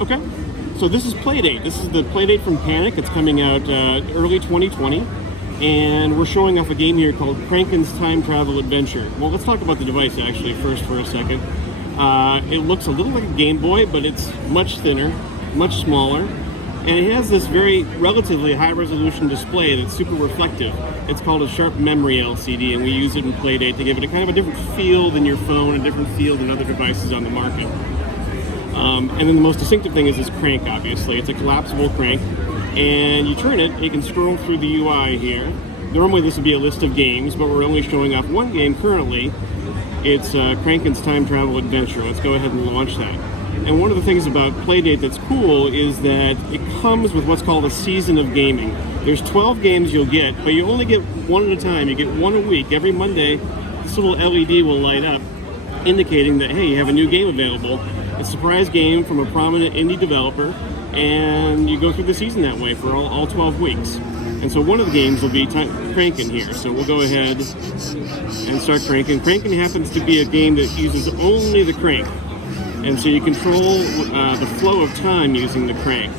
Okay. So this is Playdate. This is the Playdate from Panic. It's coming out early 2020. And we're showing off a game here called Crankin's Time Travel Adventure. Well, let's talk about the device actually first for a second. It looks a little like a Game Boy, but it's much thinner, much smaller. And it has this very relatively high-resolution display that's super reflective. It's called a Sharp Memory LCD, and we use it in Playdate to give it a kind of a different feel than your phone, a different feel than other devices on the market. And then the most distinctive thing is this crank, obviously. It's a collapsible crank, and you turn it, you can scroll through the UI here. Normally this would be a list of games, but we're only showing off one game currently. It's Crankin's Time Travel Adventure. Let's go ahead and launch that. And one of the things about Playdate that's cool is that it comes with what's called a season of gaming. There's 12 games you'll get, but you only get one at a time. You get one a week. Every Monday, this little LED will light up, indicating that, hey, you have a new game available. It's a surprise game from a prominent indie developer, and you go through the season that way for all 12 weeks. And so one of the games will be Crankin here. So we'll go ahead and start Crankin. Crankin happens to be a game that uses only the crank. And so you control the flow of time using the crank.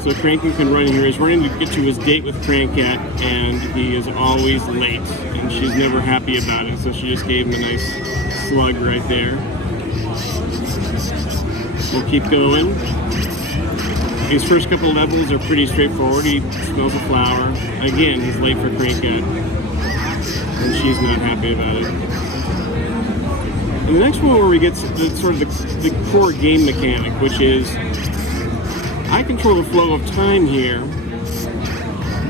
So Crankin can run here. He's running to get to his date with Crankat, and he is always late. And she's never happy about it, so she just gave him a nice slug right there. We'll keep going. These first couple levels are pretty straightforward. He smells a flower. Again, he's late for Crankat, and she's not happy about it. And the next one where we get sort of the core game mechanic, which is I control the flow of time here,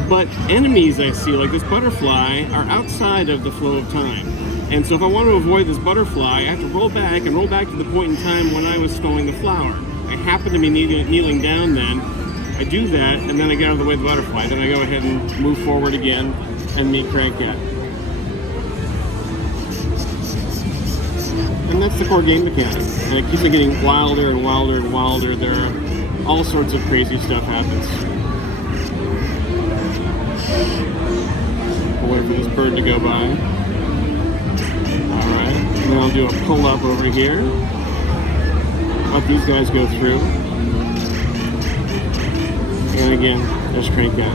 but enemies I see, like this butterfly, are outside of the flow of time. And so if I want to avoid this butterfly, I have to roll back to the point in time when I was smelling the flower. I happen to be kneeling down then. I do that, and then I get out of the way of the butterfly. Then I go ahead and move forward again and meet Crankat. And that's the core game mechanic. And it keeps on getting wilder and wilder and wilder. There are all sorts of crazy stuff happens. We'll wait for this bird to go by. Alright, and then I'll do a pull up over here. Let these guys go through. And again, there's Crankin.